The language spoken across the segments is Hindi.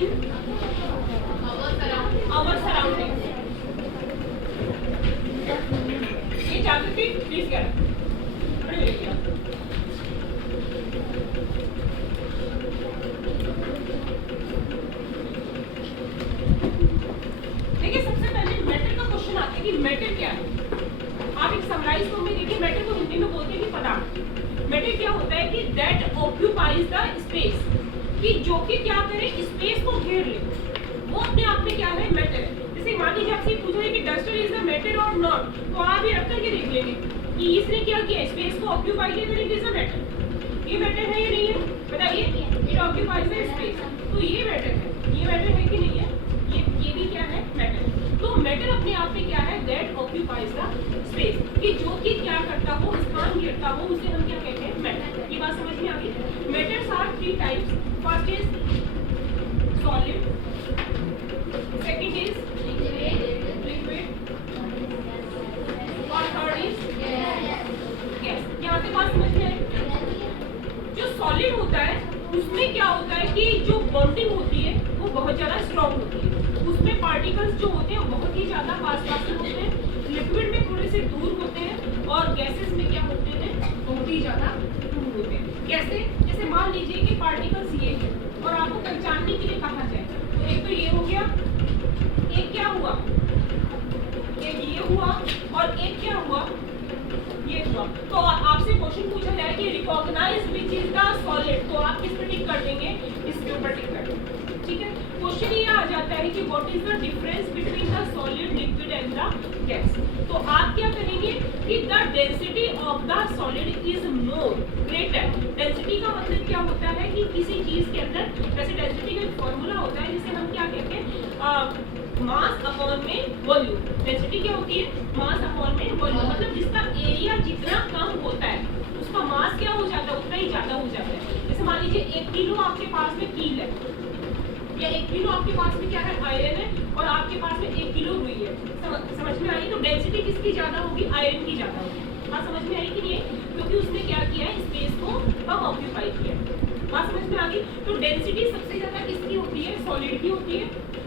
In our surroundings. ये जागृति प्लीज क्या खड़े हो जाइए। देखिए सबसे पहले मैटर का क्वेश्चन आता है कि मैटर क्या है। आप एक समराइज फॉर्म में देखिए, मैटर को हिंदी में बोलते हैं कि पदार्थ। मैटर क्या होता है कि दैट ऑक्यूपाइज द स्पेस, कि जो कि क्या करे, स्पेस को घेर ले, वो अपने आप में क्या है, मैटर है। जैसे मान लीजिए आपसे पूछा है कि डस्टर इज द मैटर और नॉट, तो आप ये रख करके देख लेंगे कि इसने क्या किया, स्पेस को ऑक्यूपाई किया, तो इट इज अ मैटर। ये मैटर है या नहीं है, बताइए। इट ऑक्यूपाइज द स्पेस, तो ये मैटर है। ये मैटर है कि नहीं है, ये भी क्या है, मैटर। तो मैटर अपने आप में क्या है, दैट ऑक्यूपाइज द स्पेस, कि जो कि क्या करता हो, स्थान घेरता हो, उसे हम क्या कहते हैं, मैटर। ये बात समझ में आ गई। Matters are 3 types. First is solid, second is liquid, और थर्ड इज गैस। यहाँ से बात समझ में आई। जो सॉलिड होता है उसमें क्या होता है कि जो बॉन्डिंग होती है वो बहुत ज्यादा स्ट्रॉन्ग होती है, उसमें पार्टिकल्स जो होते हैं बहुत ही ज्यादा पास पास में होते हैं। लिक्विड में थोड़े से दूर होते हैं, और गैसेस में क्या होते हैं, बहुत ही ज्यादा दूर होते हैं। कैसे, जैसे मान लीजिए कि पार्टिकल्स ये है और आपको पहचानने के लिए कहा जाए, तो एक तो ये हो गया, एक क्या हुआ, एक ये हुआ, और एक क्या हुआ, ये हुआ। तो आपसे क्वेश्चन पूछा जाए कि recognise which is the solid, तो आप किस पर टिक कर देंगे, इसके ऊपर टिक कर देंगे। ठीक है, क्वेश्चन ये आ जाता है कि what is the difference between the solid, liquid and the gas. तो आप क्या करेंगे कि the density of the solid is more greater. Density का मतलब क्या होता है कि किसी चीज के अंदर, जैसे डेंसिटी का एक फॉर्मूला होता है जिसे हम क्या कहते हैं, मास अपॉन में वॉल्यूम। डेंसिटी क्या होती है, मास अपॉन में वॉल्यूम, मतलब जिसका एरिया जितना कम होता है उसका मास क्या हो जाता है, उतना ही ज्यादा हो जाता है। जैसे मान लीजिए 1 किलो आपके पास में कील है, या 1 किलो आपके पास में क्या है, आयरन है, और आपके पास में 1 किलो रुई है। समझ में आई। तो डेंसिटी किसकी ज्यादा होगी, आयरन की ज्यादा होगी। बात समझ में आई कि नहीं, क्योंकि उसने क्या किया है, स्पेस को कम ऑक्यूपाई किया। बात समझ में आ गई। तो डेंसिटी सबसे ज्यादा किसकी होती है, सॉलिड की होती है।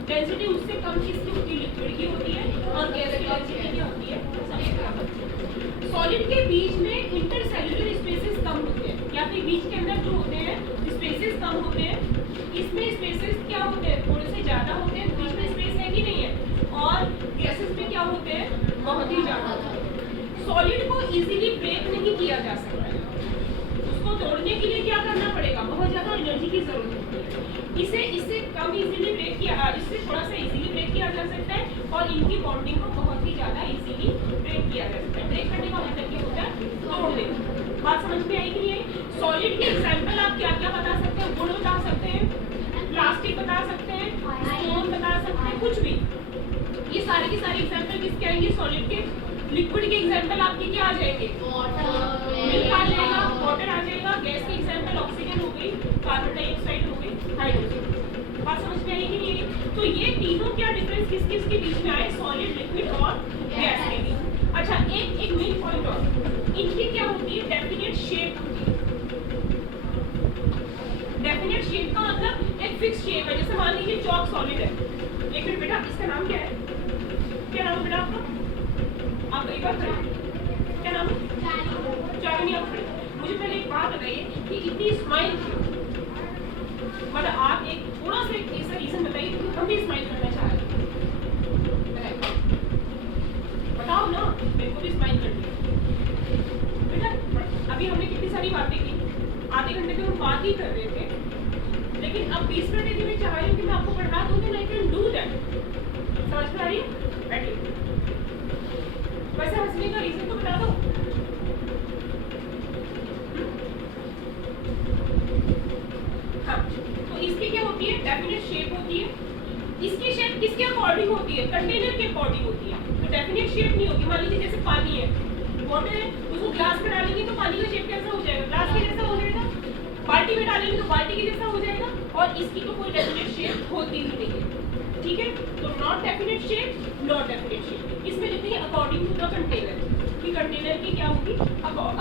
डेंसिटी उससे कम किसकी होती है, लिक्विड की होती है। और गैस की डेंसिटी क्या होती है, सबसे कम। सॉलिड के बीच में इंटरसेल्युलर स्पेसेस कम होते हैं, या फिर बीच के अंदर जो होते हैं स्पेसेस कम होते हैं। इसमें स्पेसेस क्या होते हैं, थोड़े से ज्यादा होते हैं, बीच में स्पेस है कि नहीं है। और गैसेस में क्या होते हैं, बहुत ही ज्यादा। सॉलिड को इजीली ब्रेक नहीं किया जा सकता है, उसको तोड़ने के लिए क्या करना पड़ेगा, बहुत ज्यादा एनर्जी की जरूरत होती है। इससे कम इजीली ब्रेक किया, इससे थोड़ा सा इजीली ब्रेक किया जा सकता है, और इनकी बॉन्डिंग को बहुत ही ज्यादा इजीली ब्रेक किया जा सकता है। ब्रेक करने का मतलब क्या होता है, तोड़ देना। बात समझ में आई कि नहीं आई। सॉलिड के एग्जाम्पल आप क्या क्या बता सकते हैं, गुण बता सकते हैं, प्लास्टिक बता सकते हैं, स्टोन बता सकते हैं, कुछ भी। ये सारे के सारे एग्जाम्पल किसके आएंगे, सॉलिड के। लिक्विड के एग्जाम्पल आपके क्या आ जाएंगे, मिल्क आ जाएगा, वाटर आ जाएगा। गैस के एग्जाम्पल ऑक्सीजन हो गई, कार्बन डाइऑक्साइड हो गई, हाइड्रोजन। बात समझ में आई कि नहीं। तो ये तीनों क्या डिफरेंस किस किस के बीच में आए, सॉलिड, लिक्विड और गैस के बीच। अच्छा, एक मेन पॉइंट और, इनकी क्या होती है, डेफिनेट शेप होती है। डेफिनेट शेप का मतलब एक फिक्स शेप है। जैसे मान लीजिए चौक सॉलिड है। एक मिनट बेटा, इसका नाम क्या है, क्या नाम है बेटा आपका, आप एक बार करें, क्या नाम है, चांदनी। आप मुझे पहले एक बात बताइए कि इतनी स्माइल, मतलब आप एक थोड़ा सा एक ऐसा रीजन बताइए कि हम भी स्माइल करना चाह रहे हैं, बताओ ना, मेरे को भी स्माइल करनी है बेटा। अभी हमने कितनी सारी बातें की, आधे घंटे तो हम बात ही कर रहे थे, लेकिन अब 20 मिनट यदि मैं चाह रही हूँ कि मैं आपको पढ़ा दूँ, तो आई कैन डू दैट। समझ में आ रही है, बैठिए। वैसे हंसने का रीजन तो बता दो। हाँ, तो इसकी क्या होती है, डेफिनेट शेप होती है। इसकी शेप किसके अकॉर्डिंग होती है, कंटेनर के अकॉर्डिंग होती है। तो डेफिनेट शेप नहीं होगी। मान लीजिए जैसे पानी है, वाटर है, उसको ग्लास में डालेंगे तो पानी का शेप कैसा हो जाएगा, ग्लास के जैसा हो जाएगा। बाल्टी में डालेंगे तो बाल्टी के जैसा हो जाएगा, और इसकी तो कोई डेफिनेट शेप होती ही नहीं है। ठीक है, तो not definite shape, not definite shape. इसमें लिखेंगे अकॉर्डिंग टू द कंटेनर, कि कंटेनर की क्या होगी,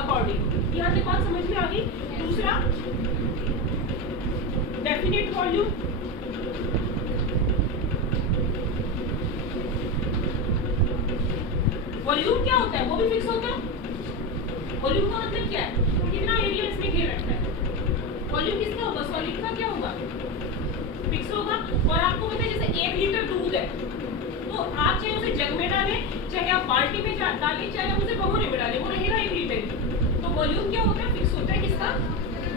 अकॉर्डिंग। यहाँ तक बात समझ में आ गई। दूसरा, डेफिनेट वॉल्यूम, होता है वो भी फिक्स होता है। वॉल्यूम का मतलब क्या है, कितना एरिया इसमें घेर रखता है। वॉल्यूम किसका होगा, सॉलिड का क्या होगा, फिक्स होगा। और आपको पता है जैसे 1 लीटर दूध है तो आप चाहे उसे जग में डालें, चाहे आप बाल्टी में डालें, चाहे आप उसे भगोने में डालें, वो रहेगा 1 लीटर। तो वॉल्यूम क्या होता है, फिक्स होता है किसका,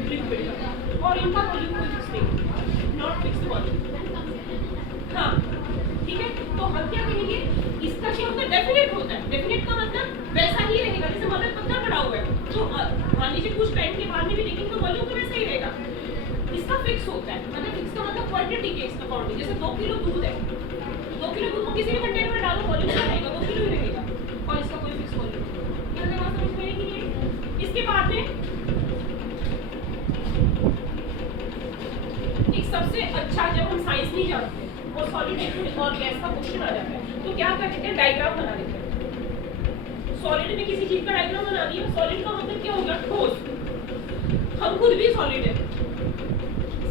लिक्विड का। और इनका वॉल्यूम कोई फिक्स नहीं, नॉट फिक्स्ड वॉल्यूम। हाँ ठीक है, तो हम क्या कहेंगे, इसका क्या होता है, डेफिनेट होता है। डेफिनेट का मतलब वैसा ही रहेगा जैसे मदर पत्थर पड़ा हुआ है, तो मान लीजिए कुछ टाइम के बाद में भी देखेंगे तो वॉल्यूम तो वैसा ही रहेगा। इसका फिक्स होता है, मतलब फिक्स का मतलब क्वांटिटी के अकॉर्डिंग। जैसे 2 किलो दूध है, 2 किलो दूध को किसी भी कंटेनर में डालो वॉल्यूम क्या रहेगा, 2 किलो ही रहेगा, और इसका कोई फिक्स वॉल्यूम नहीं। ये बात समझ में आएगी नहीं। इसके बाद में एक सबसे अच्छा, जब हम साइंस नहीं जानते और सॉलिड लिक्विड और गैस का क्वेश्चन आ जाता है तो क्या करते हैं, डायग्राम बना देते हैं। सॉलिड में किसी चीज का डायग्राम बना दिया, सॉलिड का मतलब क्या होगा, ठोस। हम खुद भी सॉलिड है,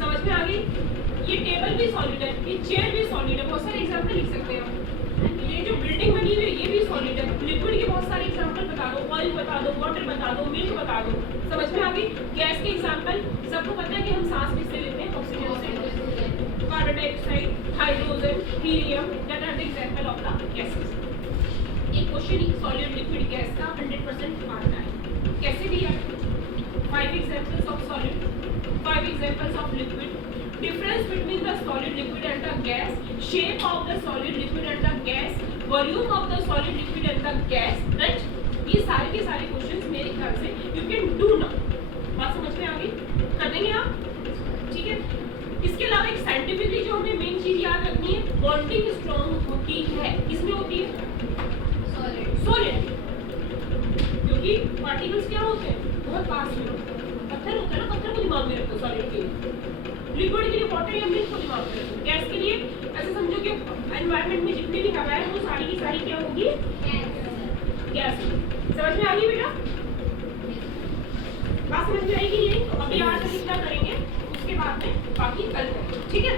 समझ में आ गई। ये टेबल भी सॉलिड है, ये चेयर भी सॉलिड है। बहुत सारे एग्जांपल लिख सकते हैं आप। ये जो बिल्डिंग बनी हुई है ये भी सॉलिड है। लिक्विड के बहुत सारे एग्जांपल बता दो, ऑयल बता दो, वाटर बता दो, मिल्क बता दो, समझ में आ गई। गैस के एग्जांपल सबको पता है कि हम सांस किससे लेते हैं, ऑक्सीजन से, carbon dioxide, hydrogen, helium, that are the example of the gases. एक क्वेश्चन सॉलिड लिक्विड गैस का 100% आता है। कैसे दिया है, 5 examples of solid, 5 examples of liquid, difference between the solid liquid and the gas, shape of the solid liquid and the gas, volume of the solid liquid and the gas, right? ये सारे के सारे क्वेश्चंस मेरे ख्याल से you can do now। बात समझ में आ गई, कर देंगे आप, ठीक है। इसके अलावा एक साइंटिफिकली जो हमें मेन चीज याद रखनी है, बॉन्डिंग स्ट्रॉन्ग होती है, किसमें होती है, सॉलिड। क्योंकि पार्टिकल्स क्या होते हैं, बहुत पास में होते हैं। पत्थर होता है ना, पत्थर को दिमाग में रखो सॉलिड के लिए। लिक्विड के लिए वाटर या मिल्क को दिमाग में रखो। गैस के लिए ऐसे समझो कि एनवायरनमेंट में जितनी भी हवा है वो सारी की सारी क्या होगी, गैस। समझ में आ गई बेटा, बात समझ में आएगी ये। तो अभी आज हम क्या करेंगे, उसके बाद में बाकी कल करेंगे, ठीक है।